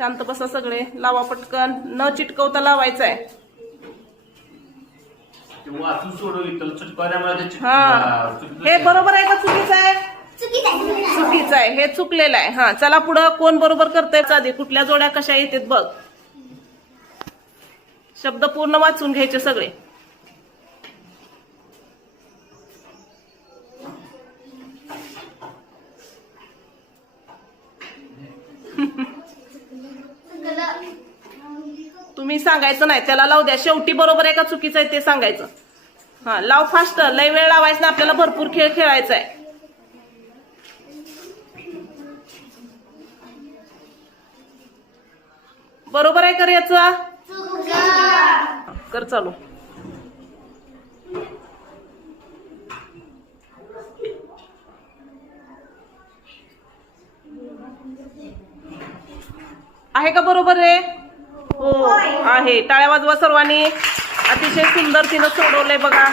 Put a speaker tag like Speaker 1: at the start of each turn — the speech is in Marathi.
Speaker 1: शांत बसा सगळे. लावा पटकन. न चिटकवता लावायचं आहे हा.
Speaker 2: हा,
Speaker 1: बरोबर आहे का चुकीचं आहे? चुकीचं आहे. हे चुकलेलं आहे. हा चला पुढं कोण बरोबर करतंय आधी कुठल्या जोड्या कशा येतात बघ. शब्द पूर्ण वाचून घ्यायचे सगळे. तुम्ही सांगायचं नाही. त्याला लावू द्या. शेवटी बरोबर आहे का चुकीचं आहे ते सांगायचं. हा लाव फास्ट लय वेळ लावायचा ना आपल्याला भरपूर खेळ खेळायचा आहे. बरोबर आहे कर याचा? कर चालू. आहे का बरोबर आहे हो आहे. टाळ्या वाजवा सर्वांनी. अतिशय सुंदर तिनं सोडवलंय बघा.